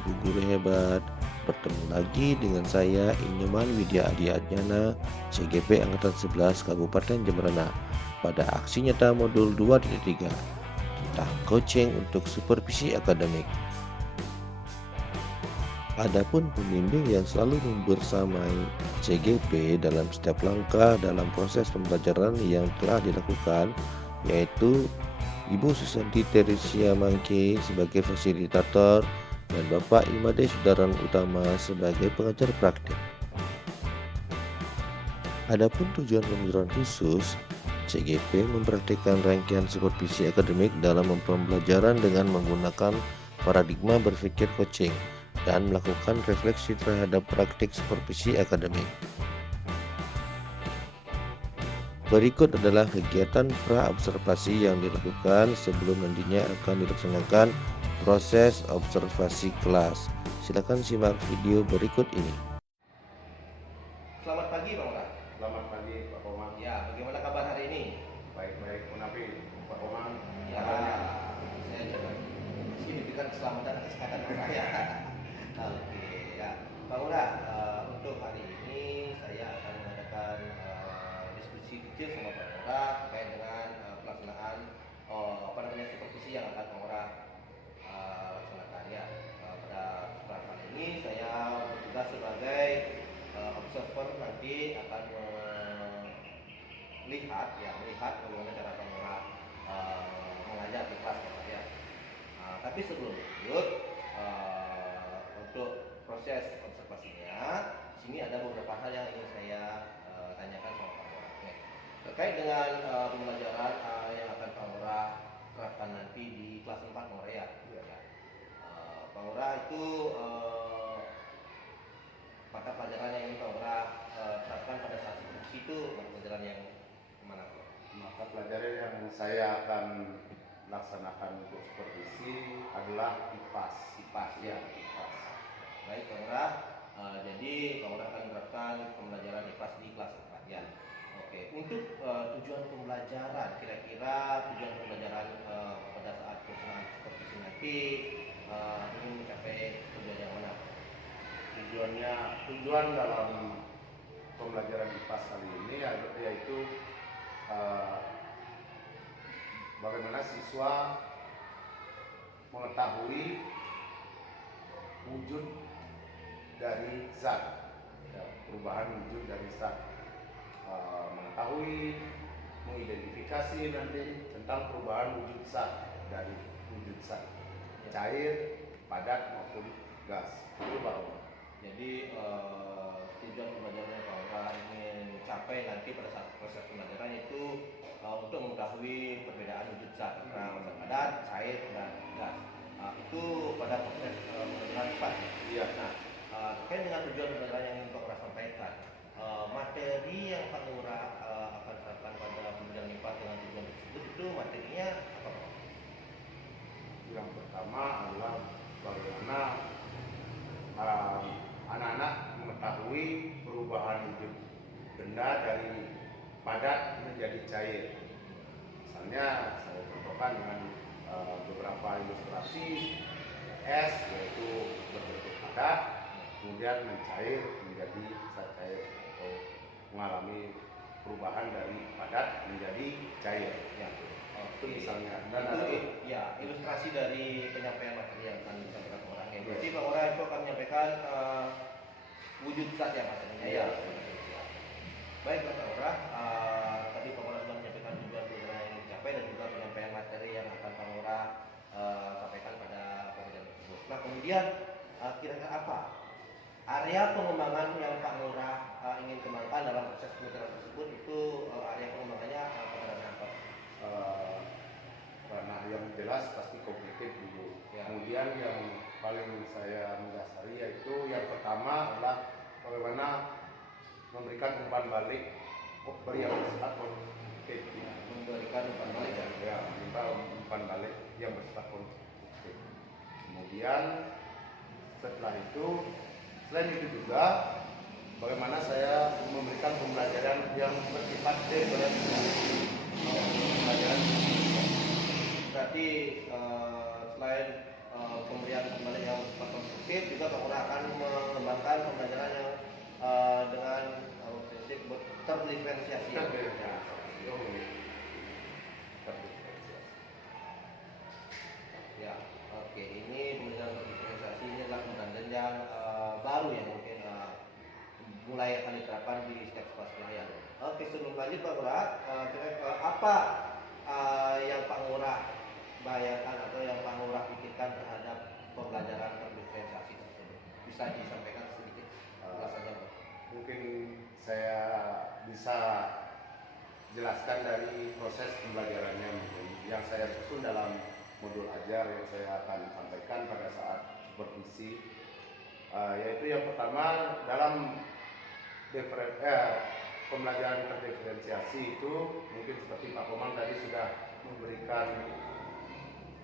Ibu Guru Hebat. Bertemu lagi dengan saya Inyoman Widya Adi Adnyana, CGP Angkatan 11 Kabupaten Jemberana, pada aksi nyata modul 2.3 tentang coaching untuk supervisi akademik. Adapun pembimbing yang selalu membersamai CGP dalam setiap langkah dalam proses pembelajaran yang telah dilakukan, yaitu Ibu Susanti Teresia Mangke sebagai fasilitator dan Bapak Imade Sudaran Utama sebagai pengajar praktik. Adapun tujuan pembelajaran khusus, CGP mempraktikkan rangkaian supervisi akademik dalam pembelajaran dengan menggunakan paradigma berpikir coaching dan melakukan refleksi terhadap praktik supervisi akademik. Berikut adalah kegiatan pra-observasi yang dilakukan sebelum nantinya akan dilaksanakan proses observasi kelas. Silakan simak video berikut ini. Selamat pagi, Bang Ora. Selamat pagi, Pak Komang. Ya, bagaimana kabar hari ini? Baik-baik, Munafi, Pak Komang. Ya, saya juga masih diberikan keselamatan dan kesehatan Bang Ora ya. Oke, ya, Bang Ora, untuk hari ini saya akan mengadakan diskusi kecil sama Bang Ora terkait dengan pelaksanaan supervisi yang akan Bang Ora laksanakan ya. Pada kesempatan ini saya bertugas sebagai observer, nanti akan melihat bagaimana cara Bang Ora mengajar di kelas ya. Tapi sebelum lanjut, untuk proses observasinya, sini ada beberapa hal yang ingin saya tanyakan sama Bang Ora. Terkait dengan pembelajaran yang akan Bang Ora terapkan nanti di kelas 4 Bang Ora ya. Bang Ora itu mata pelajaran yang ingin Bang Ora terapkan pada saat itu mata pelajaran yang mana? Mata pelajaran yang saya akan laksanakan untuk supervisi adalah IPAS. IPAS ya, IPAS. Baik Bang Ora, jadi Bang Ora akan menerapkan pembelajaran IPAS di kelas 4 ya. Oke, untuk tujuan pembelajaran, kira-kira tujuan pembelajaran pada saat pelaksanaan supervisi nanti ingin mencapai tujuan yang mana? Tujuan dalam pembelajaran IPAS kali ini yaitu bagaimana siswa mengetahui wujud dari zat, perubahan wujud dari zat, mengetahui, mengidentifikasi nanti tentang perubahan wujud zat dari wujud zat cair, padat maupun gas. Itu baru. Jadi tujuan pembelajaran yang Bang Ora ingin capai nanti pada saat proses pembelajaran itu untuk mengetahui perbedaan wujud zat padat, cair, dan gas. Itu pada proses pembelajaran IPAS. Iya. Nah, terkait dengan tujuan pembelajaran yang ingin Bang Ora sampaikan, materi yang Bang Ora akan terapkan pada pembelajaran IPAS dengan tujuan tersebut itu materinya apa Bang? Yang pertama adalah bagaimana anak-anak mengetahui perubahan wujud benda dari padat menjadi cair. Misalnya saya contohkan dengan beberapa ilustrasi es, yaitu berbentuk padat kemudian mencair menjadi zat cair atau mengalami perubahan dari padat menjadi cair. Ya. Itu misalnya. Dan itu ya ilustrasi dari penyampaian materi yang akan disampaikan orang. Jadi Bang Ora itu akan menyampaikan wujud zat ya materinya ya. Baik Bang Ora, tadi Bang Ora sudah menyampaikan tujuan pembelajaran yang dicapai dan juga penyampaian materi yang akan Bang Ora sampaikan pada pembelajaran tersebut. Nah kemudian kira-kira apa area pengembangan yang Pak Ora ingin kembangkan dalam proses pembelajaran tersebut, itu area pengembangannya pada apa? Ranah yang jelas pasti kognitif dulu. Ya. Kemudian yang paling saya mendasari yaitu yang pertama adalah bagaimana memberikan umpan balik yang bersifat konstruktif. Memberikan umpan balik Ya, umpan balik yang bersifat konstruktif. Kemudian setelah itu, selain itu juga bagaimana saya memberikan pembelajaran yang bersifat diferensial. Pembelajaran berarti selain pemberian pembelajaran yang bersifat konstruktif, juga Bang Ura akan mengembangkan pembelajaran yang dengan prinsip terdiferensiasi. Ya, oke. Ini pembelajaran terdiferensiasi ini adalah pembelajaran yang baru yang mungkin mulai akan diterapkan di setiap sekolah ya. Oke, sebelum lanjut Pak Ngurah, apa yang Pak Ngurah bayangkan atau yang Pak Ngurah pikirkan terhadap pembelajaran terdiferensiasi tersebut? Bisa disampaikan sedikit ulasannya, Pak? Mungkin saya bisa jelaskan dari proses pembelajarannya mungkin yang saya susun dalam modul ajar yang saya akan sampaikan pada saat supervisi, yaitu yang pertama dalam pembelajaran terdiferensiasi itu mungkin seperti Pak Komang tadi sudah memberikan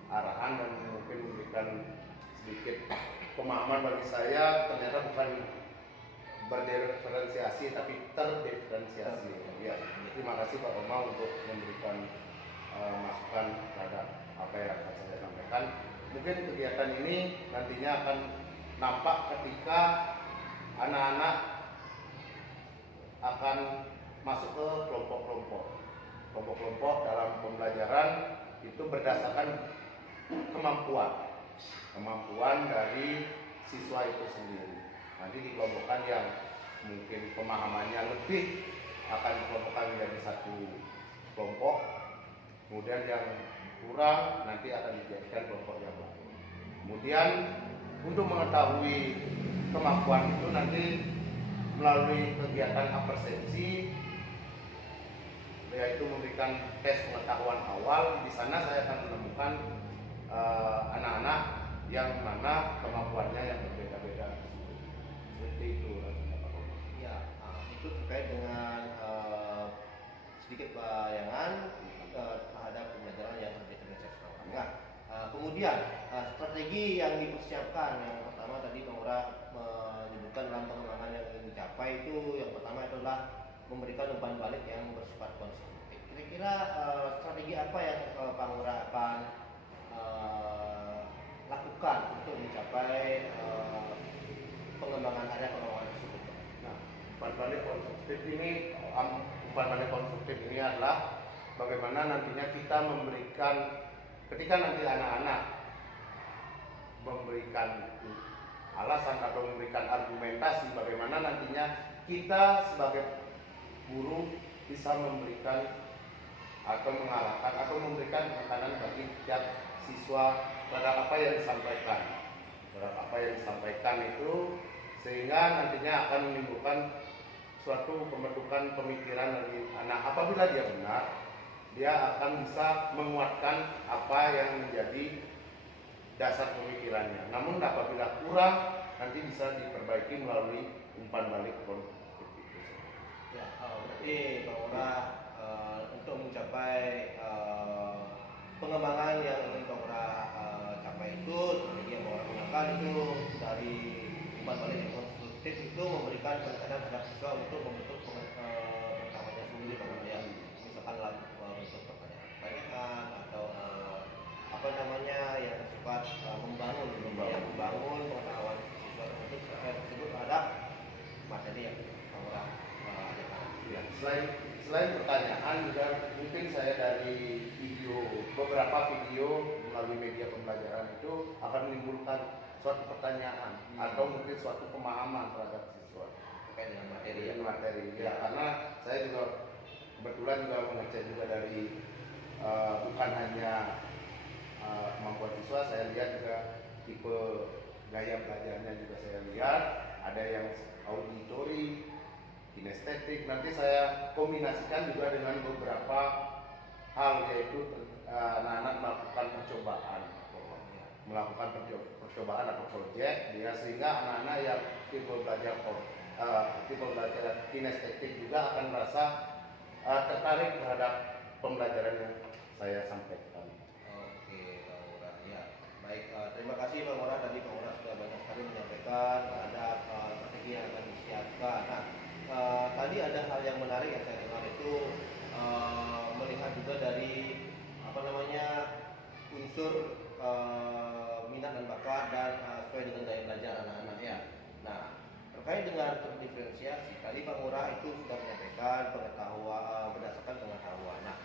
arahan dan mungkin memberikan sedikit pemahaman bagi saya, ternyata bukan berdiferensiasi tapi terdiferensiasi. Ya, terima kasih Pak Komang untuk memberikan masukan terhadap apa yang akan saya sampaikan. Mungkin kegiatan ini nantinya akan nampak ketika anak-anak akan masuk ke kelompok-kelompok dalam pembelajaran itu berdasarkan kemampuan dari siswa itu sendiri. Nanti dikelompokkan yang mungkin pemahamannya lebih akan dikelompokkan menjadi satu kelompok, kemudian yang kurang nanti akan dijadikan kelompok yang lain. Kemudian untuk mengetahui kemampuan itu nanti melalui kegiatan apersepsi, yaitu memberikan tes pengetahuan awal. Di sana saya akan menemukan anak-anak yang mana kemampuannya yang berbeda-beda. Seperti itu. Ya, itu terkait dengan sedikit bayangan terhadap pembelajaran yang terdiferensiasi. Nah, kemudian strategi yang dipersiapkan, yang pertama tadi Bang Ura menyebutkan dalam pengembangan yang ingin dicapai itu, yang pertama adalah memberikan umpan balik yang bersifat konstruktif. Kira-kira strategi apa yang Bang Ura akan lakukan untuk mencapai pengembangan area pengembangan tersebut? Nah, umpan balik konstruktif ini adalah bagaimana nantinya kita memberikan, ketika nanti anak-anak memberikan alasan atau memberikan argumentasi, bagaimana nantinya kita sebagai guru bisa memberikan atau mengarahkan atau memberikan tekanan bagi setiap siswa terhadap apa yang disampaikan, itu sehingga nantinya akan menimbulkan suatu pembentukan pemikiran dari anak. Apabila dia benar, dia akan bisa menguatkan apa yang menjadi dasar pemikirannya. Namun apabila kurang, nanti bisa diperbaiki melalui umpan balik konstruktif itu. Ya, berarti Bang Ura untuk mencapai pengembangan yang ingin Bang Ura capai itu, strategi yang Bang Ura gunakan itu dari umpan balik yang konstruktif itu memberikan penekanan terhadap siswa untuk membentuk pengetahuannya sendiri, Bang Ura, ya. Misalkan bentuk pertanyaan atau apa namanya yang bersifat membangun pengetahuan siswa tersebut terhadap materi yang Bang Ura ajarkan. Ya, selain pertanyaan juga mungkin saya dari beberapa video melalui media pembelajaran itu akan menimbulkan suatu pertanyaan atau mungkin suatu pemahaman terhadap siswa terkait dengan materi. Ya, karena saya juga kebetulan juga mengecek juga dari bukan hanya kemampuan siswa, saya lihat juga tipe gaya belajarnya juga saya lihat, ada yang auditory, kinestetik. Nanti saya kombinasikan juga dengan beberapa hal, yaitu anak-anak melakukan percobaan atau proyek, sehingga anak-anak yang tipe belajar kinestetik juga akan merasa tertarik terhadap pembelajaran yang saya sampaikan. Oke, Bang Ura. Ya, baik. Terima kasih Bang Ura. Tadi Bang Ura sudah banyak sekali menyampaikan terhadap strategi yang akan disiapkan. Nah, tadi ada hal yang menarik yang saya dengar itu melihat juga dari unsur minat dan bakat dan sesuai dengan daya belajar anak-anak ya. Nah, terkait dengan terdiferensiasi, tadi Pak Ngurah itu sudah menyampaikan pengetahuan berdasarkan pengetahuan. Nah,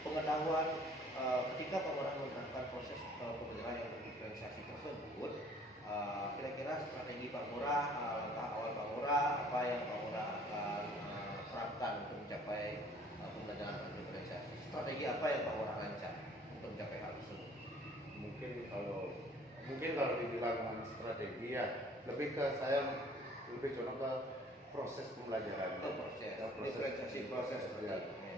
pengetahuan ketika Pak Ngurah menerapkan proses pembelajaran yang terdiferensiasi tersebut, kira-kira strategi Pak Ngurah, langkah awal Pak Ngurah, apa yang Pak Ngurah akan terapkan untuk mencapai pembelajaran terdiferensiasi? Strategi apa yang Pak Ngurah rancang untuk mencapai hal tersebut? Mungkin kalau dibilang strategi ya lebih ke saya lebih condong ke proses pembelajaran. Diferensiasi proses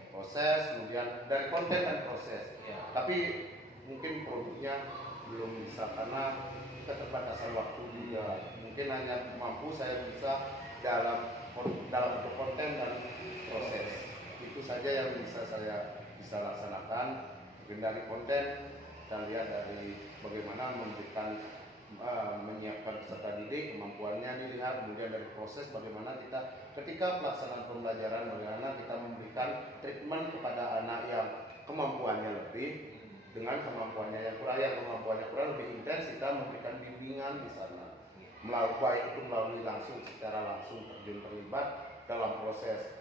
Proses, kemudian dari konten dan proses. Ya. Tapi mungkin produknya belum bisa karena keterbatasan waktu juga. Mungkin hanya mampu saya bisa dalam bentuk konten dan proses. Itu saja yang bisa saya laksanakan. Mungkin dari konten kita lihat dari bagaimana memberikan menyiapkan peserta didik, kemampuannya dilihat, kemudian dari proses bagaimana kita ketika pelaksanaan pembelajaran bagaimana kita memberikan treatment kepada anak yang kemampuannya lebih dengan kemampuannya yang kemampuannya kurang lebih intens, kita memberikan bimbingan di sana baik itu melalui secara langsung terjun terlibat dalam proses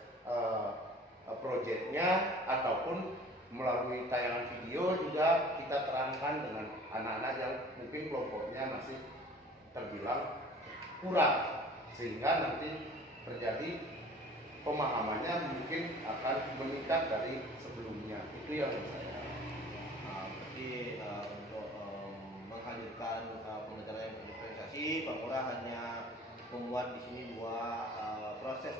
proyeknya ataupun melalui tayangan video juga kita terangkan dengan anak-anak yang mungkin kelompoknya masih terbilang kurang sehingga nanti terjadi pemahamannya mungkin akan meningkat dari sebelumnya. Itu yang saya berarti untuk menghadirkan pembelajaran yang terdiferensiasi, Pak Ngurah hanya membuat di sini dua proses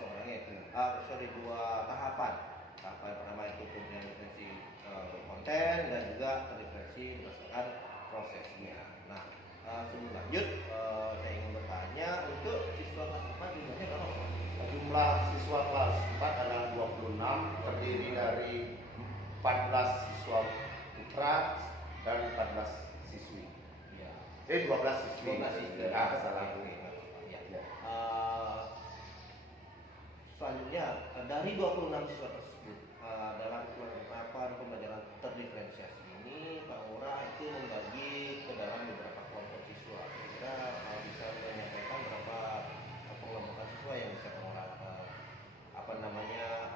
dua tahapan. Tahapan pertama itu pembelajaran diferensi konten dan juga terdiferensi berdasarkan prosesnya. Nah, sebelum lanjut, saya ingin bertanya untuk siswa kelas 4 jumlahnya berapa Pak? jumlah siswa kelas 4 adalah 26, terdiri dari 14 siswa putra dan 14 siswi. Ya. 12 siswi. 12 siswi. Salah. Ya. Selanjutnya dari 26 siswa tersebut dalam penerapan pembelajaran terdiferensiasi ini Pak Ngurah itu membagi ke dalam beberapa kelompok siswa. Kira bisa menyampaikan berapa pengelompokan siswa yang bisa Pak Ngurah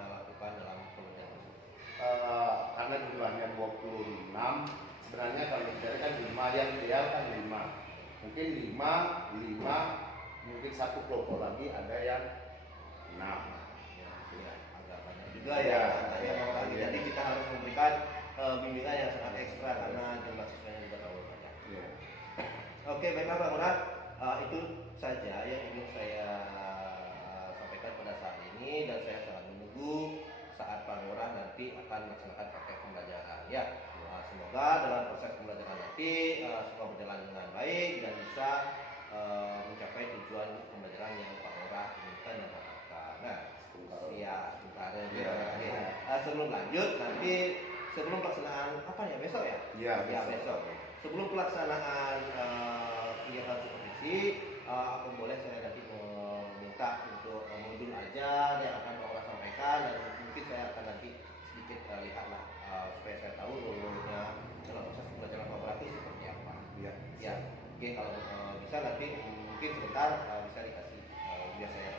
lakukan dalam pembelajaran tersebut? Karena jumlahnya 26, sebenarnya kalau dicari kan 5 yang ideal kan 5. Mungkin 5 mungkin satu kelompok lagi ada yang 6. Ya, agak banyak juga ya. Jadi kita harus memberikan bimbingan yang sangat ekstra karena jumlah siswanya juga terlalu banyak. Ya. Oke, baiklah Pak Ngurah, itu saja yang ingin saya sampaikan pada saat ini dan saya sangat menunggu saat Pak Ngurah nanti akan melaksanakan praktek pembelajaran ya. Semoga dalam proses pembelajaran nanti semua berjalan dengan baik dan bisa mencapai tujuan pembelajaran yang Pak Ngurah inginkan dan harapkan. Nah, sebentar ya. Sebelum lanjut nanti sebelum pelaksanaan apa ya besok ya? Iya, besok. Sebelum pelaksanaan kegiatan supervisi, boleh saya nanti meminta untuk modul aja yang akan Pak Ngurah sampaikan dan mungkin saya akan nanti sedikit lihatlah supaya saya tahu dulunya dalam proses pembelajaran Pak Ngurah itu seperti apa. Iya. Ya. Oke, kalau bisa nanti mungkin sebentar bisa dikasih biar saya.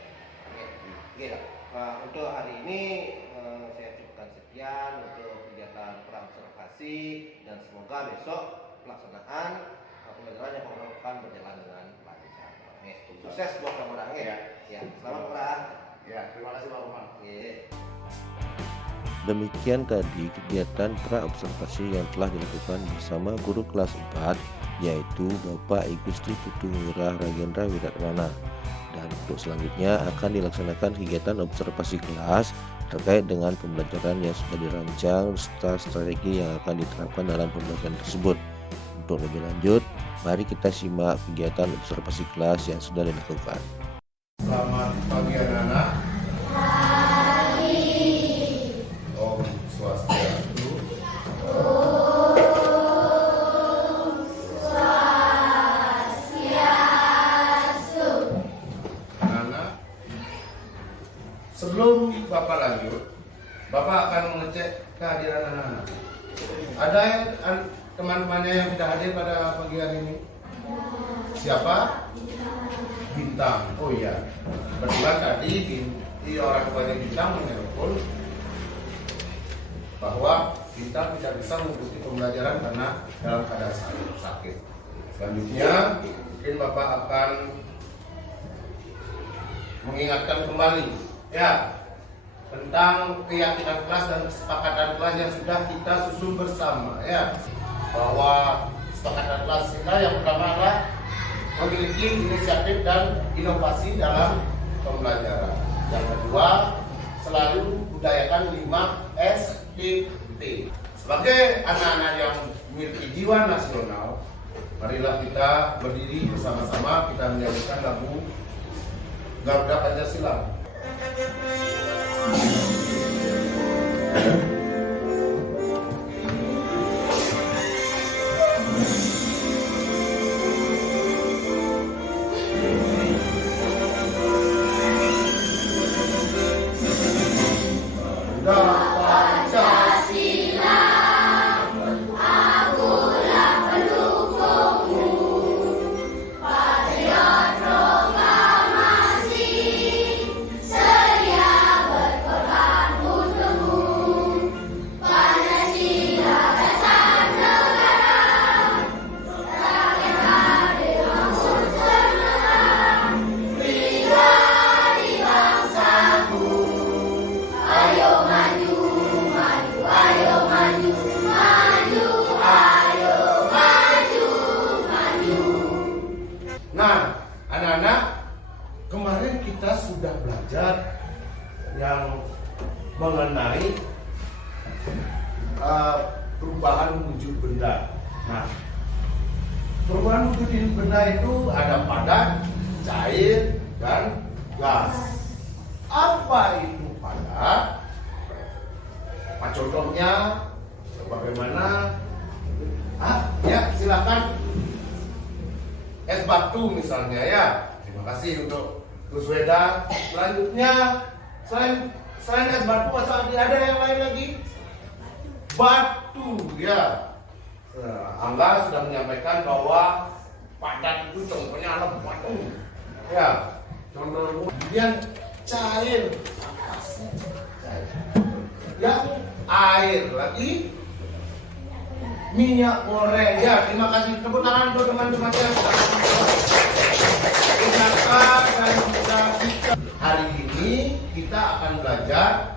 Oke. Untuk hari ini saya cukupkan sekian untuk kegiatan praobservasi dan semoga besok pelaksanaan pembelajaran yang Pak Ngurah lakukan berjalan dengan lancar. Sukses buat Pak Ngurah ya. Ya, selamat Ngurah. Ya, terima kasih Pak Umar. Demikian tadi kegiatan praobservasi yang telah dilakukan bersama guru kelas 4 yaitu Bapak Igusti Putu Ngurah Ragendra Wiratwana. Dan untuk selanjutnya akan dilaksanakan kegiatan observasi kelas terkait dengan pembelajaran yang sudah dirancang serta strategi yang akan diterapkan dalam pembelajaran tersebut. Untuk lebih lanjut, mari kita simak kegiatan observasi kelas yang sudah dilakukan. Selamat pagi anak-anak. Om Swastiastu. Anak-anak, sebelum Bapak lanjut, Bapak akan mengecek kehadiran anak-anak. Ada yang teman-temannya yang sudah hadir pada pagi hari ini? Siapa? Bintang. Oh iya, kebetulan tadi orang tuanya Bintang menelpon bahwa Bintang tidak bisa mengikuti pembelajaran karena dalam keadaan sakit. Selanjutnya mungkin Bapak akan mengingatkan kembali ya tentang keyakinan kelas dan kesepakatan kelas yang sudah kita susun bersama ya, bahwa kesepakatan kelas kita yang pertama adalah memiliki inisiatif dan inovasi dalam pembelajaran. Yang kedua, selalu budayakan 5 SDT. Sebagai anak-anak yang memiliki jiwa nasional, marilah kita berdiri bersama-sama, kita menyanyikan lagu Garuda Pancasila. Nah, anak-anak, kemarin kita sudah belajar yang mengenai perubahan wujud benda. Nah, perubahan wujud benda itu ada padat, cair, dan gas. Apa itu padat? Apa contohnya? Bagaimana? Ya, silakan. Es batu misalnya ya. Terima kasih untuk Gus Weda. Selanjutnya, selain es batu, asal ada yang lain lagi? Batu ya. Angga sudah menyampaikan bahwa padat itu contohnya adalah batu. Ya. Contoh kemudian cair. Yang air lagi minyak goreng ya. Terima kasih, tepuk tangan untuk teman-teman yang sudah mendengarkan dan sudah bisa. Hari ini kita akan belajar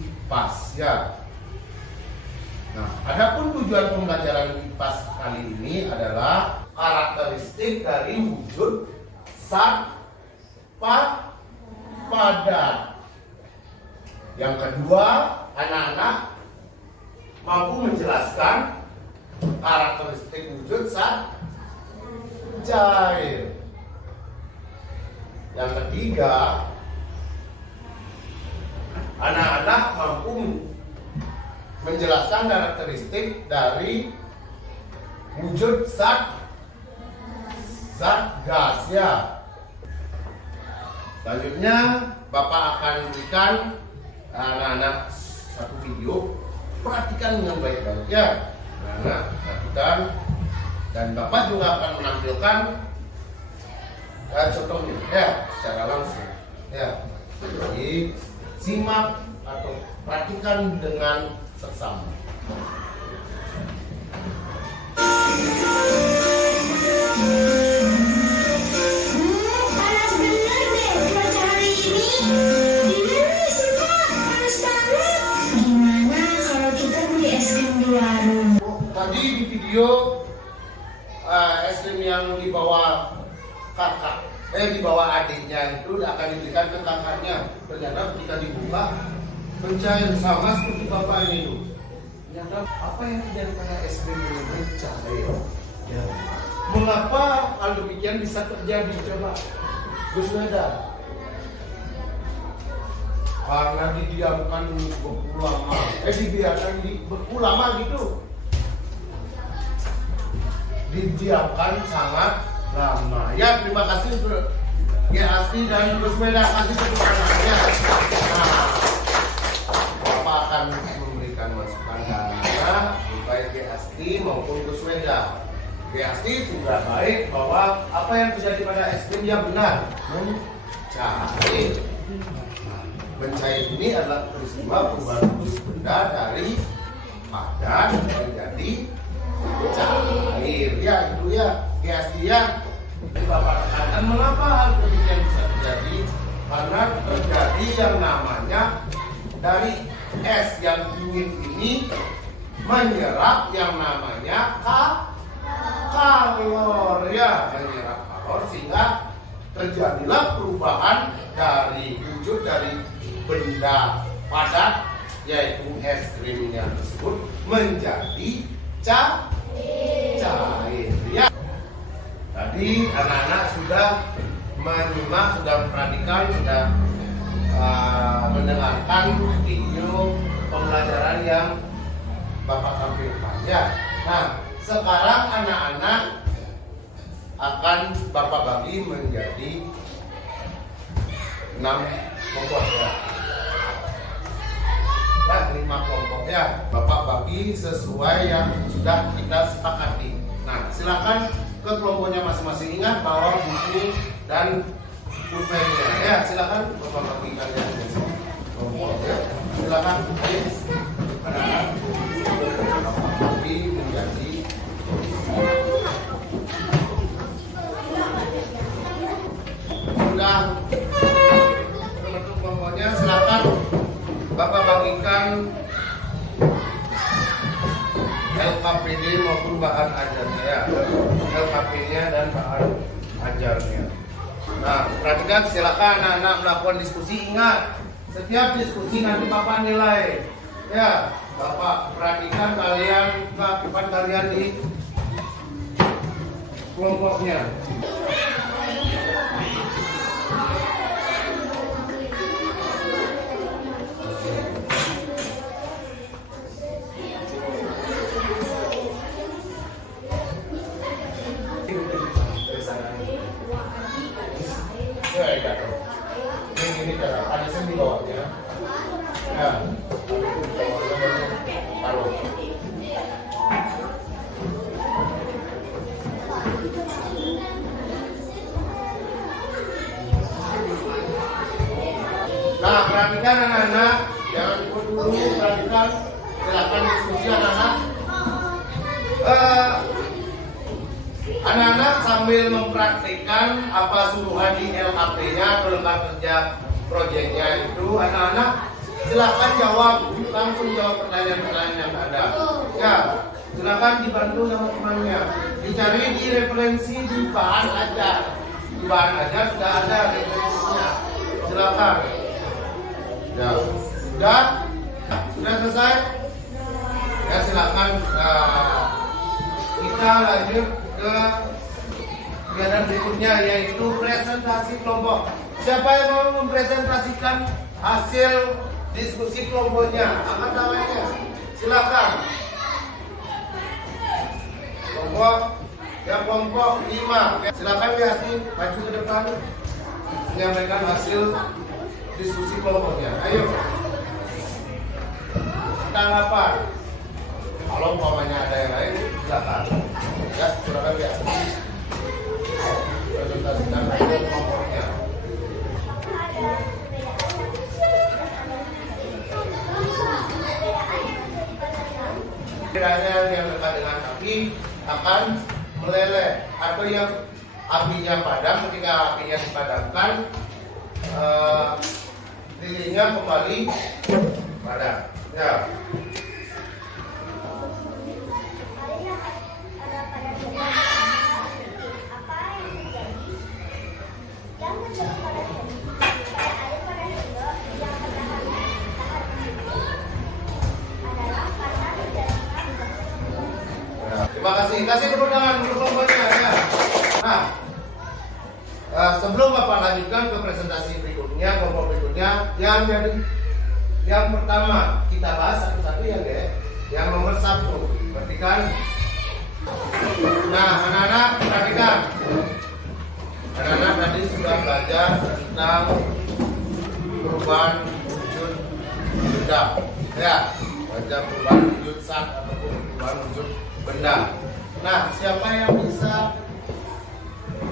IPAS ya. Nah, adapun tujuan pembelajaran IPAS kali ini adalah karakteristik dari wujud zat padat. Yang kedua, anak-anak mampu menjelaskan karakteristik wujud zat cair. Yang ketiga, anak-anak mampu menjelaskan karakteristik dari wujud zat gas ya. Selanjutnya Bapak akan berikan anak-anak satu video. Perhatikan dengan baik-baik ya. Nah, perhatikan. Dan Bapak juga akan menampilkan contohnya ya secara langsung ya. Jadi simak atau perhatikan dengan seksama. Panas bener deh cuaca hari ini. Gimana sih Pak? Panas banget. Gimana kalau kita beli es krim di warung? Tadi di video es krim yang dibawa kakak, dibawa adiknya itu akan diberikan ke kakaknya. Ternyata ketika dibuka mencair sama seperti bapak ini tuh. Ternyata apa yang terjadi pada es krim ini mencair. Ya. Mengapa hal demikian bisa terjadi? Coba Gus Weda. Karena didiamkan beku lama, dibiarkan beku lama gitu. Didiamkan sangat lama. Ya, terima kasih untuk Asti dan Gus Weda, kasih tepuk tangannya. Nah, Bapak akan memberikan masukan dana baik Asti maupun Gus Weda. pasti sudah baik bahwa apa yang terjadi pada es krim ya benar, mencair. Mencair ini adalah peristiwa perubahan benda dari padat menjadi cair. Ya itu ya, pasti ya. Bapak katakan mengapa hal demikian bisa terjadi? Karena terjadi yang namanya dari es yang dingin ini menyerap yang namanya kalor, ya, menyerap kalor sehingga terjadilah perubahan dari wujud dari benda padat yaitu es krimnya tersebut menjadi cair. Ya. Tadi anak-anak sudah menyimak, sudah memperhatikan, sudah mendengarkan video pembelajaran yang Bapak tampilkan. Ya. Nah, sekarang anak-anak akan Bapak bagi menjadi 6 kelompok ya. Nah, 5 kelompok ya. Bapak bagi sesuai yang sudah kita sepakati. Nah, silakan ke kelompoknya masing-masing. Ingat bawa buku dan pulpennya ya. Silakan Bapak bagikan ya. Kelompok ya. Silakan. Ayo. Anak-anak Bapak bagi menjadi sudah bentuk kelompoknya. Silakan Bapak bagikan LKPD maupun bahan ajarnya ya. LKP-nya dan bahan ajarnya. Nah, perhatikan, silakan anak-anak melakukan diskusi. Ingat, setiap diskusi nanti Bapak nilai. Ya, Bapak perhatikan kalian, lakukan kalian di kelompoknya. Ini cara ada sen di bawahnya. Ya. Taruh. Nah, perhatikan anak-anak, jangan ikut dulu, perhatikan, silakan diskusi anak-anak. Anak-anak sambil mempraktikkan apa suruhan di LHP-nya atau lembar kerja proyeknya itu, anak-anak silakan jawab, langsung jawab pertanyaan-pertanyaan yang ada. Ya, silakan dibantu sama temannya. Dicari di referensi di bahan ajar. Di bahan ajar sudah ada referensinya. Silakan. Ya, sudah selesai. Ya, silakan kita lanjut ke kegiatan berikutnya yaitu presentasi kelompok. Siapa yang mau mempresentasikan hasil diskusi kelompoknya? Angkat tangannya. Silakan. Kelompok 5. Silakan Yasmin maju ke depan menyampaikan hasil diskusi kelompoknya. Ayo. Tanggapan. Kalau umpamanya ada yang lain, silakan. Ya, silakan ya. Presentasikan kelompoknya. Kiranya yang dekat dengan api akan meleleh, atau yang apinya padam. Ketika apinya dipadamkan, lilinnya kembali padam. Ya. Terima kasih. Kasih tepuk tangan untuk kelompoknya ya. Nah, sebelum Bapak lanjutkan ke presentasi berikutnya, kelompok berikutnya, yang pertama kita bahas satu-satu ya, deh. Yang nomor 1, perhatikan. Nah, anak-anak perhatikan. Anak-anak tadi sudah belajar tentang perubahan wujud benda. Ya, belajar perubahan wujud zat ataupun perubahan wujud benda. Nah, siapa yang bisa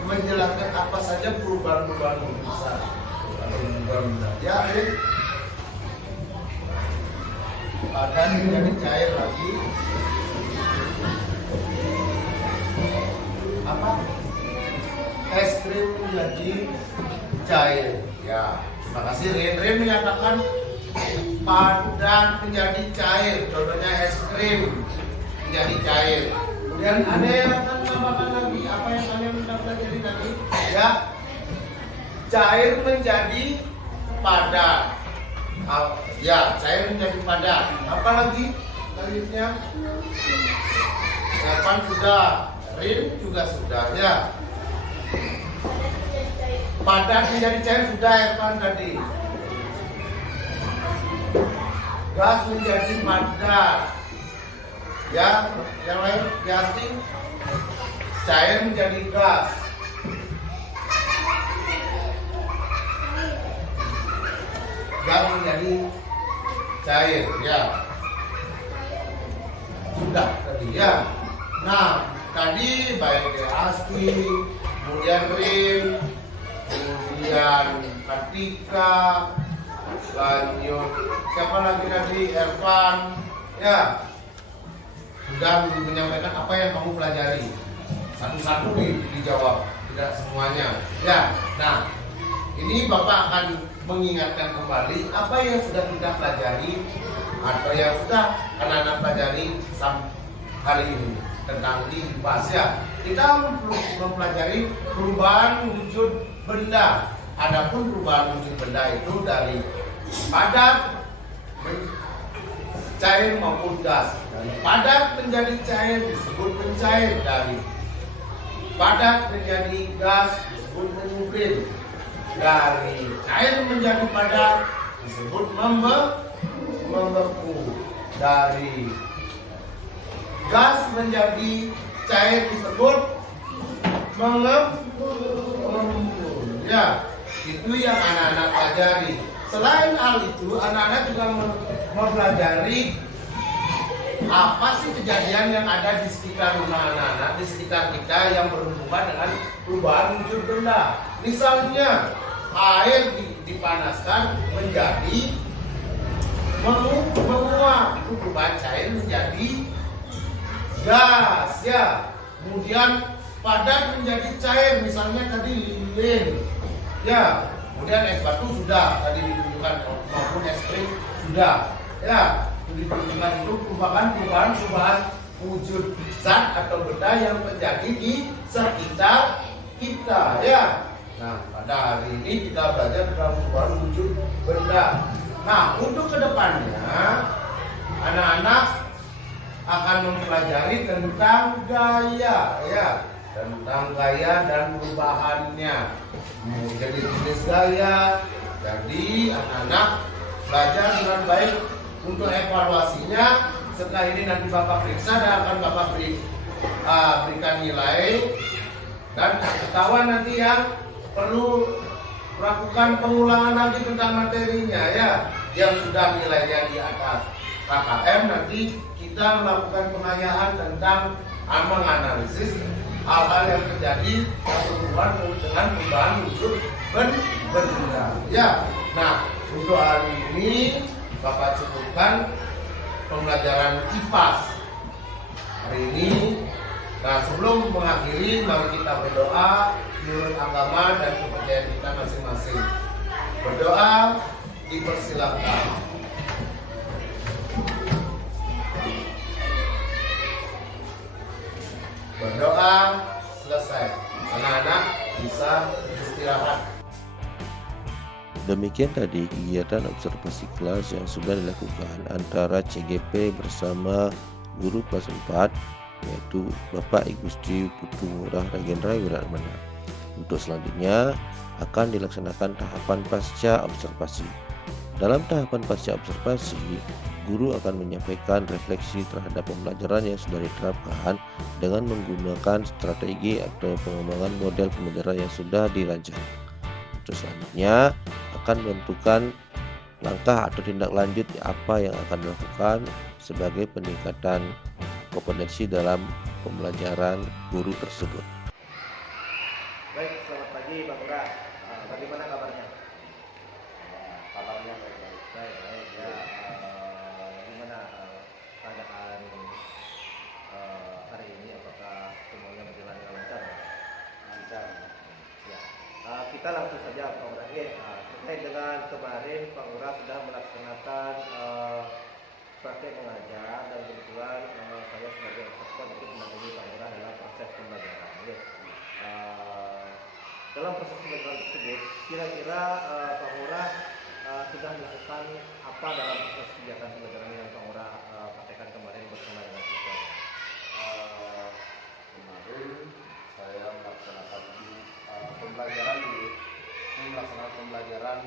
menjelaskan apa saja perubahan-perubahan besar? Perubahan besar. Ya, akan menjadi cair lagi. Apa? Es krim menjadi cair. Ya, terima kasih Rin. Rin menyatakan padat menjadi cair. Contohnya es krim menjadi cair. Kemudian ada yang akan menambahkan lagi apa yang kalian sudah pelajari tadi? Ya, cair menjadi padat. Ya, cair menjadi padat. Apa lagi? Selanjutnya, Evan sudah, Rin juga sudah. Ya, padat menjadi cair sudah Evan tadi. Gas menjadi padat. Ya, yang lain Yasmin, cair menjadi gas. Gas menjadi cair, ya. Sudah tadi ya. Nah, tadi baik Asti, kemudian Rin, kemudian Katika, lanjut siapa lagi tadi, Ervan, ya. Sudah menyampaikan apa yang kamu pelajari. Satu-satu dijawab, tidak semuanya. Ya, nah ini Bapak akan mengingatkan kembali apa yang sudah kita pelajari atau yang sudah anak-anak pelajari sampai hari ini tentang dibahas ya. Kita mempelajari perubahan wujud benda. Adapun perubahan wujud benda itu dari padat, cair maupun gas. Dari padat menjadi cair disebut mencair, dari padat menjadi gas disebut mengumpul, dari cair menjadi padat disebut membeku, dari gas menjadi cair disebut mengumpul. Ya, itu yang anak-anak pelajari. Selain hal itu, anak-anak juga mempelajari apa sih kejadian yang ada di sekitar rumah anak-anak, di sekitar kita yang berhubungan dengan perubahan wujud benda. Misalnya, air dipanaskan menjadi menguap, itu perubahan cair menjadi gas, ya. Kemudian padat menjadi cair, misalnya tadi lilin, ya. Kemudian es batu sudah tadi ditunjukkan, maupun es krim sudah, ya. Ditunjukkan itu merupakan perubahan wujud zat atau benda yang terjadi di sekitar kita, ya. Nah, pada hari ini kita belajar tentang perubahan wujud benda. Nah, untuk kedepannya anak-anak akan mempelajari tentang gaya, ya, tentang gaya dan perubahannya. Jadi jenis gaya. Jadi anak-anak belajar dengan baik. Untuk evaluasinya setelah ini nanti Bapak periksa dan akan Bapak berikan nilai, dan ketahuan nanti yang perlu melakukan pengulangan lagi tentang materinya, ya, yang sudah nilainya di atas KKM. Nanti kita melakukan pengayaan tentang menganalisis hal-hal yang terjadi berhubungan dengan perubahan wujud benda, ya. Nah, untuk hari ini Bapak cukupkan pembelajaran IPAS hari ini. Nah, sebelum mengakhiri, mari kita berdoa menurut agama dan kepercayaan kita masing-masing. Berdoa, dipersilakan. Berdoa selesai. Anak-anak bisa istirahat. Demikian tadi kegiatan observasi kelas yang sudah dilakukan antara CGP bersama guru kelas 4, yaitu Bapak Igusti Putu Ngurah Ragendra Wiratmana. Untuk selanjutnya akan dilaksanakan tahapan pasca observasi. Dalam tahapan pasca observasi, guru akan menyampaikan refleksi terhadap pembelajaran yang sudah diterapkan dengan menggunakan strategi atau pengembangan model pembelajaran yang sudah dirancang. Untuk selanjutnya akan menentukan langkah atau tindak lanjut apa yang akan dilakukan sebagai peningkatan kompetensi dalam pembelajaran guru tersebut. Baik, selamat pagi Bang Ura. Bagaimana kabarnya? Kabarnya baik-baik. Baik ya. Gimana keadaan hari ini? Apakah semuanya berjalan dengan lancar? Lancar. Ya. Kita langsung saja Pak Ura. Terkait dengan kemarin Pak Ura sudah melaksanakan praktek mengajar dan kebetulan saya sebagai observer untuk mendampingi Pak Ura dalam proses pembelajaran. Dalam proses pembelajaran tersebut, kira-kira Pak Ura sudah melakukan apa dalam proses kegiatan pembelajaran yang Pak Ura praktekkan kemarin bersama dengan siswa? Kemarin saya melaksanakan pembelajaran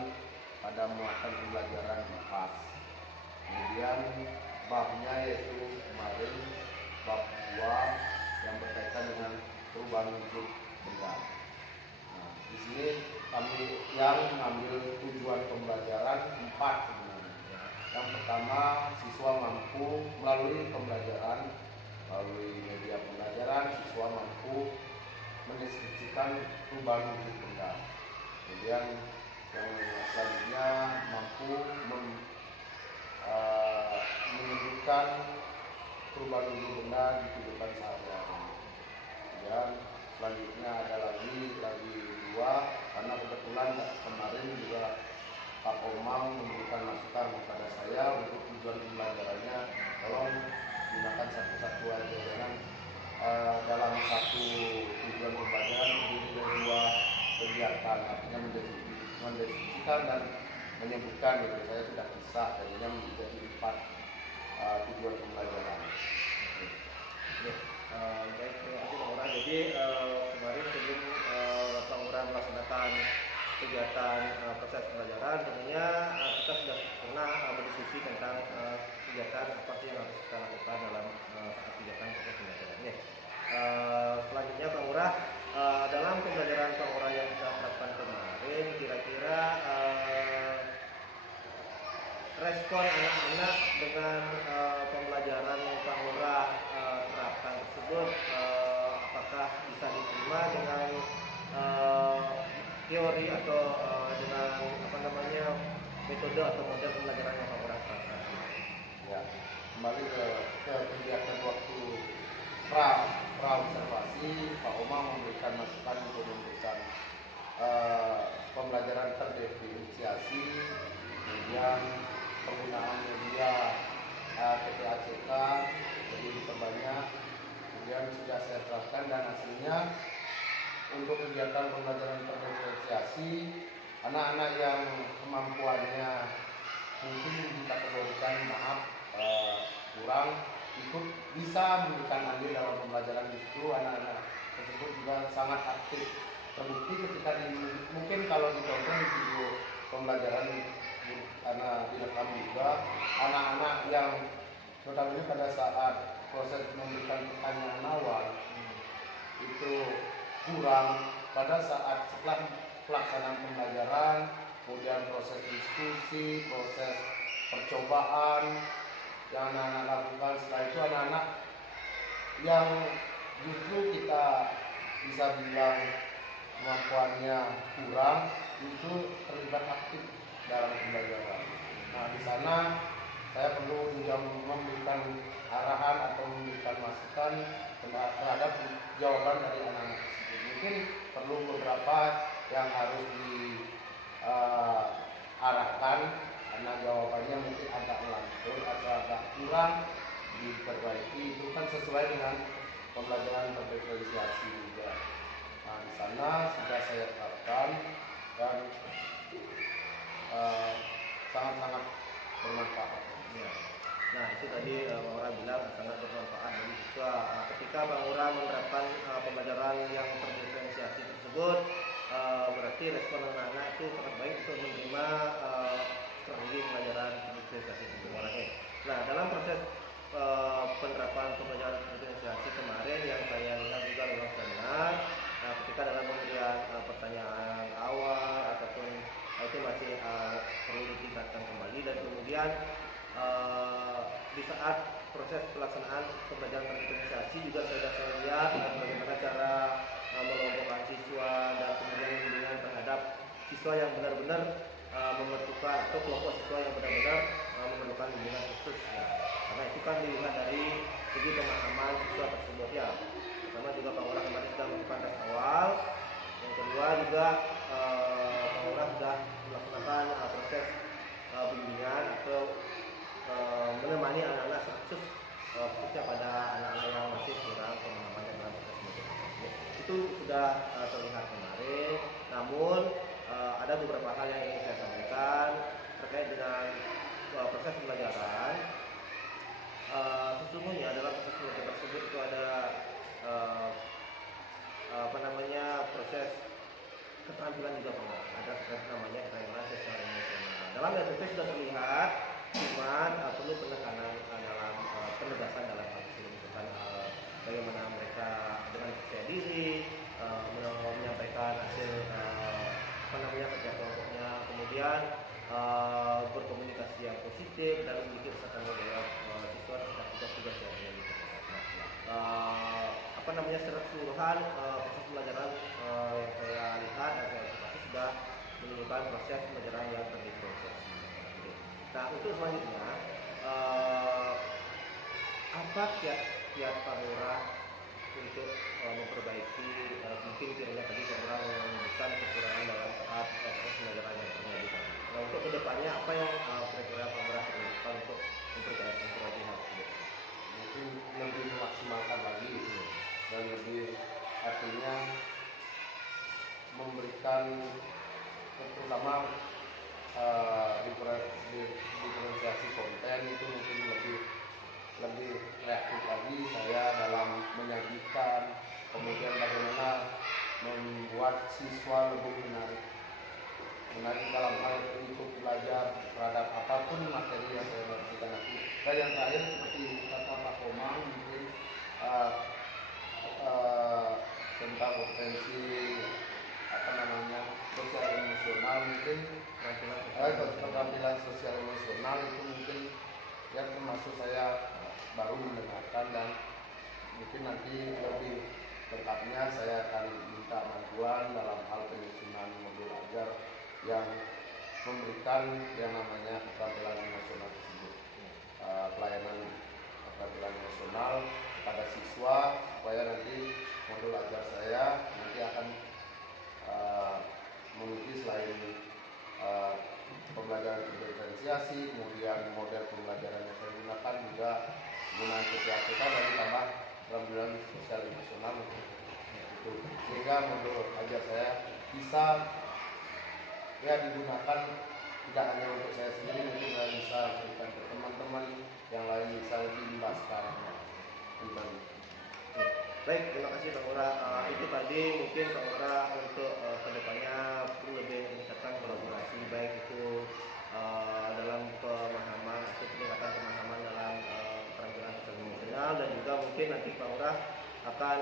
pada muatan pembelajaran IPAS. Kemudian babnya yaitu kemarin bab 2 yang berkaitan dengan perubahan wujud benda. Nah, di sini kami yang mengambil tujuan pembelajaran 4 sebenarnya. Yang pertama, siswa mampu melalui media pembelajaran, siswa mampu mendeskripsikan perubahan wujud benda. Kemudian yang selanjutnya mampu menunjukkan perubahan wujud benda di kehidupan sehari-hari. Kemudian selanjutnya ada lagi 2, karena kebetulan kemarin juga Pak Omang memberikan masukan kepada saya untuk tujuan pembelajarannya, tolong gunakan satu-satu aja, jangan dalam satu tujuan pembelajaran terdiri dari 2 kegiatan, artinya mendeskripsikan dan menyebutkan gitu. Saya sudah bisa jadinya menjadi 4 tujuan pembelajaran. Baik, terima kasih Pak Ura. Jadi kemarin sebelum Pak Ura melaksanakan kegiatan proses pembelajaran, tentunya kita sudah pernah berdiskusi tentang kegiatan apa sih yang harus kita lakukan dalam saat kegiatan proses pembelajaran. Selanjutnya Pak Ura, dalam pembelajaran Pak Ura yang kita terapkan kemarin, kira-kira respon anak-anak dengan pembelajaran yang Pak Ura terapkan tersebut, apakah bisa diterima dengan teori atau dengan metode atau model pembelajaran yang Pak Ura terapkan? Ya, kembali ke kegiatan waktu observasi, Pak Omang memberikan masukan untuk memberikan pembelajaran terdiferensiasi, kemudian penggunaan media TPACK jadi diperbanyak, kemudian sudah saya terapkan dan hasilnya untuk kegiatan pembelajaran terdiferensiasi, anak-anak yang kemampuannya mungkin dikategorikan kurang ikut bisa memberikan andil dalam pembelajaran, justru anak-anak tersebut juga sangat aktif. Terbukti ketika mungkin kalau ditonton di video pembelajaran karena direkam juga, anak-anak yang notabene pada saat proses memberikan pertanyaan awal itu kurang, pada saat setelah pelaksanaan pembelajaran, kemudian proses diskusi, proses percobaan yang anak-anak lakukan, setelah itu anak-anak yang justru kita bisa bilang kemampuannya kurang justru terlibat aktif dalam pembelajaran. Nah, di sana saya perlu juga memberikan arahan atau memberikan masukan terhadap jawaban dari anak-anak tersebut. Mungkin perlu beberapa yang harus diarahkan karena jawabannya mungkin agak melantur atau agak kurang, diperbaiki. Itu kan sesuai dengan pembelajaran terdiferensiasi juga. Nah, di sana sudah saya terapkan dan sangat-sangat bermanfaat. Nah, itu tadi Bang Ura bilang sangat bermanfaat bagi siswa. Ketika Bang Ura menerapkan pembelajaran yang terdiferensiasi tersebut, berarti respon anak-anak itu sangat baik untuk menerima strategi pembelajaran terdiferensiasi tersebut. Nah, dalam proses penerapan pembelajaran terdiferensiasi kemarin yang saya lihat juga memang benar, ketika dalam pemberian pertanyaan awal ataupun itu masih perlu ditingkatkan kembali, dan kemudian di saat proses pelaksanaan pembelajaran terdiferensiasi juga sudah saya lihat bagaimana cara mengelompokkan siswa dan kemudian bimbingan terhadap siswa yang benar-benar memerlukan atau kelompok siswa yang benar-benar memerlukan bimbingan khusus ya. Karena itu kan dilihat dari segi pemahaman siswa tersebut ya. Pertama juga Pak Lurah kemarin sudah melakukan tes awal. Yang kedua juga Pak Lurah sudah melaksanakan proses bimbingan atau menemani anak-anak khususnya pada anak-anak yang masih kurang pemahaman dalam proses belajar. Itu sudah terlihat kemarin. Namun ada beberapa hal yang ingin saya sampaikan terkait dengan proses pembelajaran. Sesungguhnya dalam proses belajar tersebut itu ada proses keterampilan juga Pak. Ada namanya keterampilan secara emosional. Dalam LPP sudah terlihat, cuman perlu penekanan dalam penegasan dalam hal tersebut, misalkan bagaimana mereka dengan percaya diri menyampaikan hasil kerja kelompoknya, kemudian berkomunikasi yang positif dan memiliki rasa tanggung jawab siswa terhadap tugas-tugas yang dimiliki. Secara keseluruhan proses pembelajaran yang saya lihat dan saya observasi sudah menunjukkan proses pembelajaran yang terdiferensiasi. Nah, untuk selanjutnya apa kiat Pak Lurah untuk memperbaiki mungkin kiranya tadi Pak Lurah menyebutkan kekurangan dalam saat proses pembelajaran yang terjadi tadi. Nah, untuk kedepannya apa yang kira-kira Pak Lurah lakukan untuk memperbaiki hal tersebut? Mungkin lebih memaksimalkan lagi dan lebih artinya memberikan terutama diferensiasi konten itu mungkin lebih reaktif lagi saya dalam menyajikan, kemudian bagaimana membuat siswa lebih menarik dalam hal untuk belajar terhadap apapun materi yang saya berikan nanti. Dan yang terakhir seperti kata Pak Komang mungkin tentang potensi sosial emosional mungkin keterampilan sosial emosional itu mungkin ya termasuk saya baru mendengarkan dan mungkin nanti lebih lengkapnya saya akan minta bantuan dalam hal penyusunan modul ajar yang memberikan yang namanya keterampilan emosional tersebut, pelayanan keterampilan emosional kepada siswa supaya nanti modul ajar saya nanti akan memiliki selain pembelajaran diferensiasi, kemudian model pembelajaran yang saya gunakan juga penggunaan PPAK dan ditambah keterampilan sosial emosional itu, sehingga modul ajar saya bisa ya digunakan tidak hanya untuk saya sendiri, mungkin saya bisa berikan ke teman-teman yang lain bisa lebih dibahaskan. Baik, terima kasih Pak Lurah. Itu tadi mungkin Pak Lurah untuk kedepannya perlu lebih meningkatkan kolaborasi baik itu dalam pemahaman atau peningkatan pemahaman dalam keterampilan sosial emosional, dan juga mungkin nanti Pak Lurah akan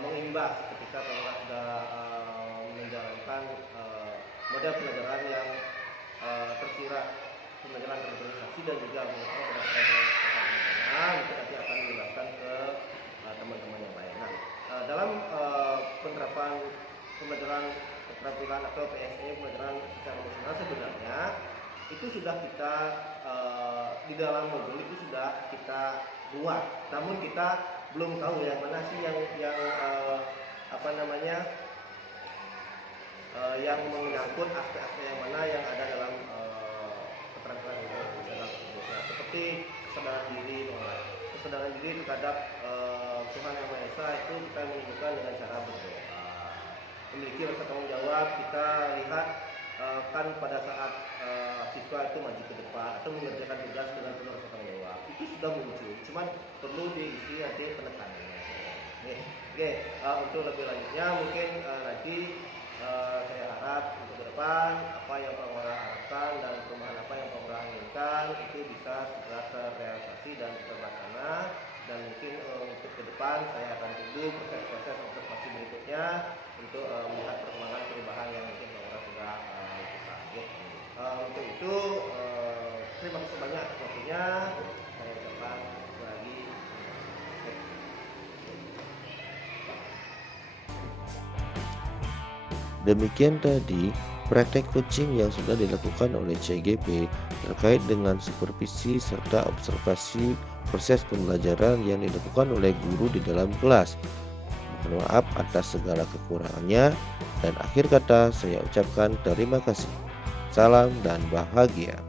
mengimbas ketika Pak Lurah sudah menjalankan model pelajaran yang tersirat pembelajaran terdiferensiasi dan juga menggunakan pembelajaran emosional, itu nanti akan dijelaskan ke teman-teman yang lain. Nah, dalam penerapan pembelajaran keterampilan atau PSE pembelajaran secara emosional sebenarnya itu sudah kita di dalam modul itu sudah kita buat, namun kita belum tahu yang mana sih yang yang menyangkut aspek-aspek yang mana yang ada dalam keterampilan emosional tersebut. Nah, seperti kesadaran diri terhadap Tuhan Yang Maha Esa itu kita menunjukkan dengan cara berdoa, memiliki rasa tanggung jawab. Kita lihat kan pada saat siswa itu maju ke depan atau mengerjakan tugas dengan penuh rasa tanggung jawab itu sudah muncul, cuman perlu diisi nanti penekanannya. Oke. Untuk lebih lanjutnya mungkin nanti saya harap untuk ke depan apa yang Pak Lurah harapkan dan perubahan apa yang Pak Lurah inginkan itu bisa segera terrealisasi dan terlaksana, dan mungkin untuk ke depan saya akan tunggu proses-proses observasi berikutnya untuk melihat perkembangan perubahan yang mungkin Pak Lurah sudah lakukan. Untuk itu terima kasih banyak atas waktunya. Saya ucapkan Demikian tadi praktek coaching yang sudah dilakukan oleh CGP terkait dengan supervisi serta observasi proses pembelajaran yang dilakukan oleh guru di dalam kelas. Mohon maaf atas segala kekurangannya, dan akhir kata saya ucapkan terima kasih. Salam dan bahagia.